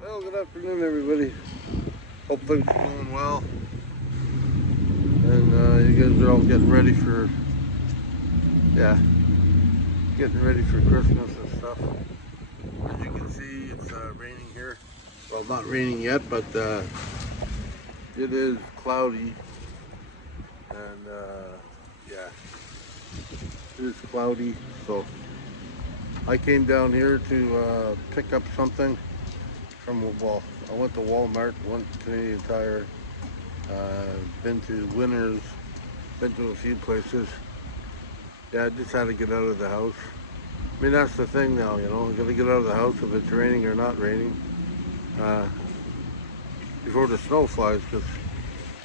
Well, good afternoon, everybody. Hope things are going well, and you guys are all getting ready for, getting ready for Christmas and stuff. As you can see, it's raining here. Well, not raining yet, but it is cloudy, and yeah, it is cloudy. So I came down here to pick up something from, well, I went to Walmart, went to Canadian Tire, been to Winners, been to a few places. Yeah, I just had to get out of the house. I mean, that's the thing now, you know, I gotta get out of the house if it's raining or not raining, before the snow flies, because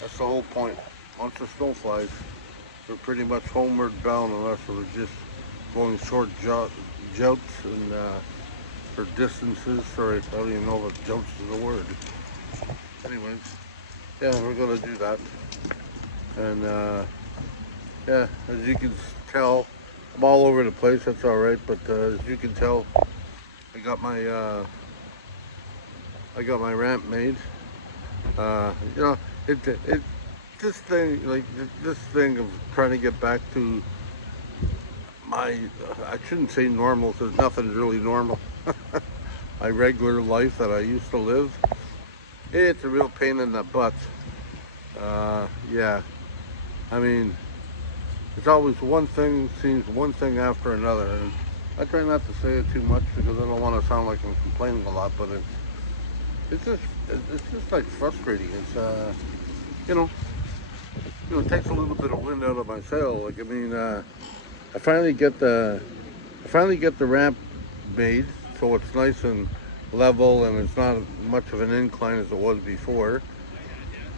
that's the whole point. Once the snow flies, we're pretty much homeward bound unless we're just going short jouts and for distances. Sorry, I don't even know if jumps is a word. Anyways, yeah, we're gonna do that. And yeah, as you can tell, I'm all over the place. That's all right. But as you can tell, I got my ramp made. You know, it this thing, like this thing of trying to get back to my, I shouldn't say normal, because nothing's really normal. My regular life that I used to live, it's a real pain in the butt. Yeah, I mean, it's always one thing, seems one thing after another. And I try not to say it too much because I don't want to sound like I'm complaining a lot, but it's just like frustrating. It's you know, it takes a little bit of wind out of my sail. Like, I mean, I finally get the ramp made, so it's nice and level, and it's not much of an incline as it was before.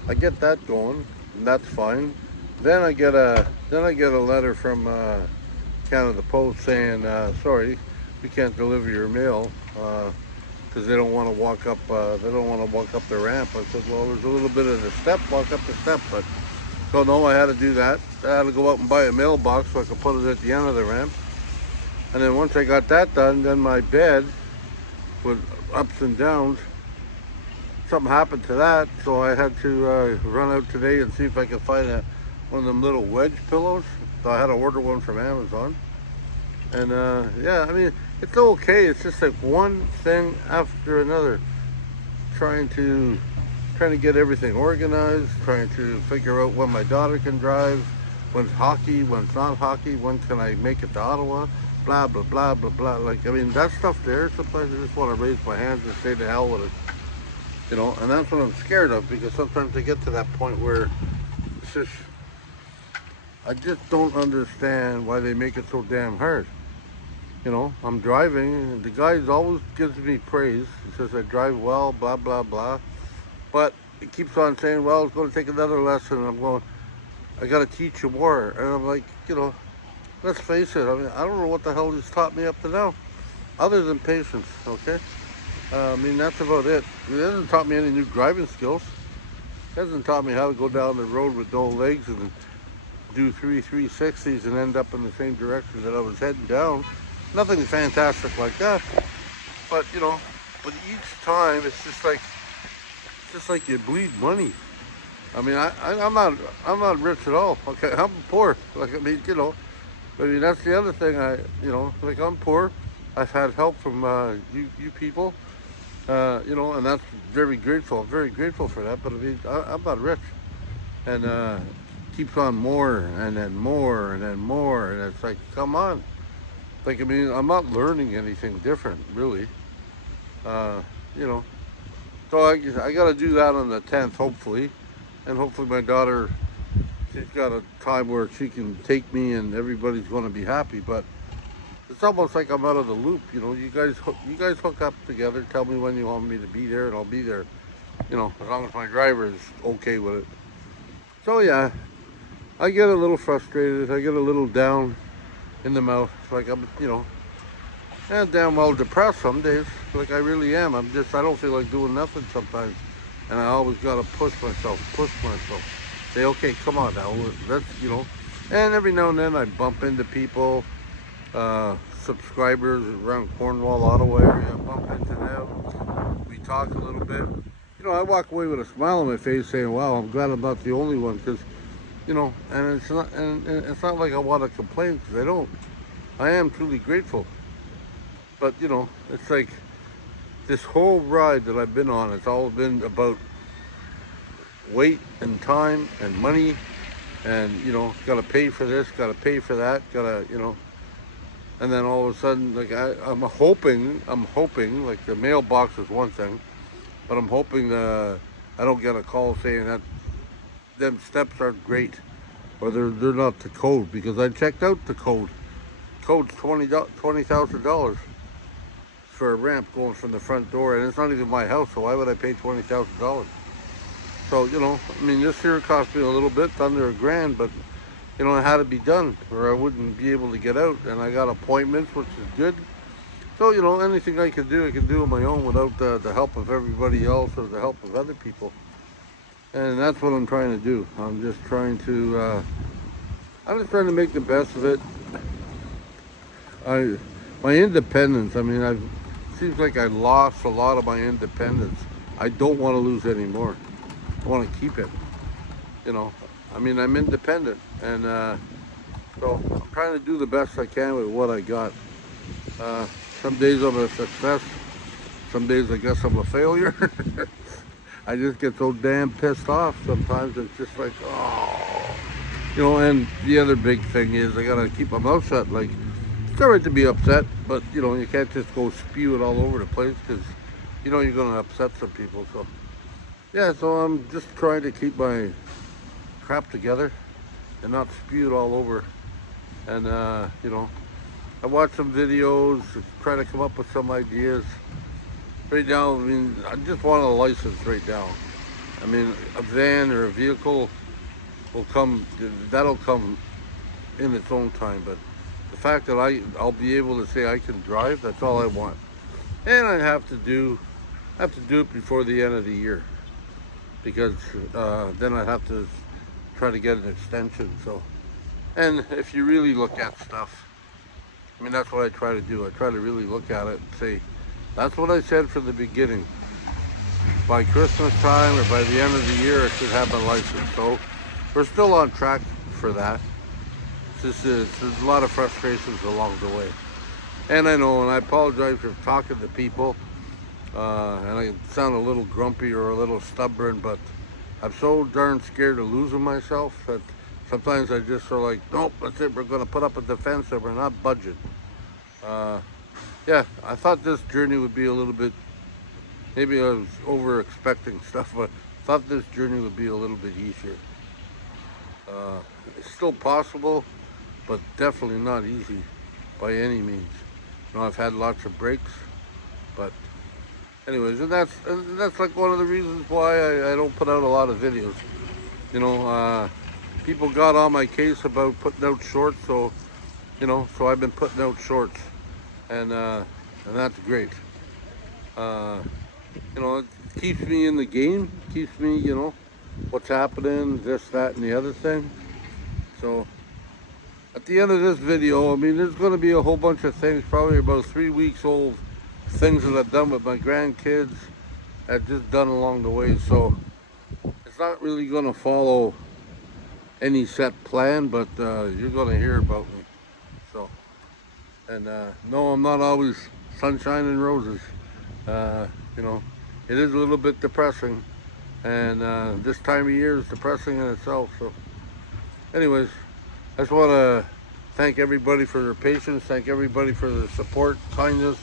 I get that going, and that's fine. Then I get a letter from Canada Post saying, sorry, we can't deliver your mail because they don't want to walk up. They don't want to walk up the ramp. I said, well, there's a little bit of the step. Walk up the step, but so no, I had to do that. I had to go out and buy a mailbox so I could put it at the end of the ramp. And then once I got that done, then my bed with ups and downs, something happened to that, so I had to run out today and see if I could find one of them little wedge pillows. So I had to order one from Amazon. And yeah, I mean, it's okay. It's just like one thing after another. Trying to get everything organized, trying to figure out when my daughter can drive, when's hockey, when's not hockey, when can I make it to Ottawa, blah, blah, blah, blah, blah. Like, I mean, that stuff there, sometimes I just want to raise my hands and say to hell with it, you know, and that's what I'm scared of, because sometimes I get to that point where it's just, I just don't understand why they make it so damn hard. You know, I'm driving, and the guy always gives me praise. He says I drive well, blah, blah, blah. But it keeps on saying, well, it's going to take another lesson. I'm going, I got to teach you more. And I'm like, you know, let's face it. I mean, I don't know what the hell he's taught me up to now, other than patience, okay? I mean, that's about it. He hasn't taught me any new driving skills. He hasn't taught me how to go down the road with no legs and do 360s and end up in the same direction that I was heading down. Nothing fantastic like that. But, you know, but each time it's just like you bleed money. I mean, I'm not rich at all. Okay, I'm poor. Like, I mean, I mean, that's the other thing. Like, I'm poor. I've had help from you people, and that's very grateful. I'm very grateful for that. But I mean, I'm not rich, and keeps on more and then more and then more, and it's like, come on. Like, I mean, I'm not learning anything different, really. Uh, you know, so I got to do that on the 10th, hopefully, and hopefully my daughter, she's got a time where she can take me and everybody's going to be happy. But it's almost like I'm out of the loop. You guys hook up together. Tell me when you want me to be there, and I'll be there. As long as my driver is okay with it. So yeah, I get a little frustrated. I get a little down in the mouth. Like and damn well depressed some days. Like I really am. I don't feel like doing nothing sometimes, and I always gotta push myself. Say, okay, come on now, let's. And every now and then I bump into people, subscribers around Cornwall, Ottawa area. I bump into them. We talk a little bit. I walk away with a smile on my face, saying, "Wow, I'm glad I'm not the only one." Because, and and it's not like I want to complain because I don't. I am truly grateful. But it's like this whole ride that I've been on. It's all been about weight and time and money, and got to pay for this, got to pay for that, got to. And then all of a sudden, like I'm hoping, like the mailbox is one thing, but I'm hoping I don't get a call saying that them steps aren't great, or they're not the code, because I checked out the code. Code's $20,000 for a ramp going from the front door, and it's not even my house, so why would I pay $20,000? So I mean, this here cost me a little bit, under $1,000, but it had to be done, or I wouldn't be able to get out. And I got appointments, which is good. So anything I can do on my own without the help of everybody else or the help of other people. And that's what I'm trying to do. I'm just trying to make the best of it. My independence. I mean, seems like I lost a lot of my independence. I don't want to lose any more. I want to keep it. I mean, I'm independent, and so I'm trying to do the best I can with what I got. Uh, some days I'm a success. Some days I guess I'm a failure. I just get so damn pissed off sometimes. It's just like, oh. And the other big thing is I gotta keep my mouth shut. Like, it's alright to be upset, but you can't just go spew it all over the place, because you're gonna upset some people. So yeah, so I'm just trying to keep my crap together and not spew it all over. And I watch some videos, try to come up with some ideas. Right now, I mean, I just want a license right now. I mean, a van or a vehicle that'll come in its own time. But the fact that I'll be able to say I can drive, that's all I want. And I have to do it before the end of the year, because then I'd have to try to get an extension. So, and if you really look at stuff, I mean, that's what I try to do. I try to really look at it and say, that's what I said from the beginning. By Christmas time or by the end of the year, I should have my license. So we're still on track for that. There's a lot of frustrations along the way. And I know, and I apologize for talking to people, and I sound a little grumpy or a little stubborn, but I'm so darn scared of losing myself that sometimes I just sort of like, nope, that's it, we're going to put up a defense and we're not budging. Yeah, I thought this journey would be a little bit, maybe I was over expecting stuff, but I thought this journey would be a little bit easier. It's still possible, but definitely not easy by any means. I've had lots of breaks, but anyways, and that's like one of the reasons why I don't put out a lot of videos. People got on my case about putting out shorts, so so I've been putting out shorts, and that's great. It keeps me in the game, keeps me, what's happening, this, that, and the other thing. So at the end of this video, I mean, there's going to be a whole bunch of things, probably about 3 weeks old, things that I've done with my grandkids, I've just done along the way. So it's not really going to follow any set plan, but you're going to hear about me. So, and no, I'm not always sunshine and roses. You know, it is a little bit depressing, and this time of year is depressing in itself. So, anyways, I just want to thank everybody for their patience, thank everybody for their support, kindness,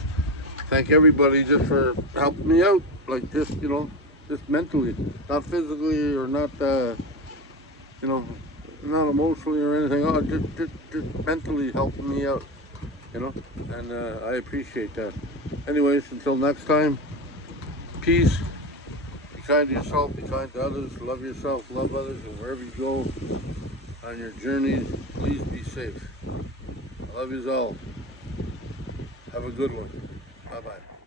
thank everybody just for helping me out, like just, you know, just mentally, not physically or not, you know, not emotionally or anything. Oh, just mentally helping me out, you know, and I appreciate that. Anyways, until next time, peace. Be kind to yourself, be kind to others, love yourself, love others, and wherever you go on your journeys, please be safe. I love you all. Have a good one. Bye-bye.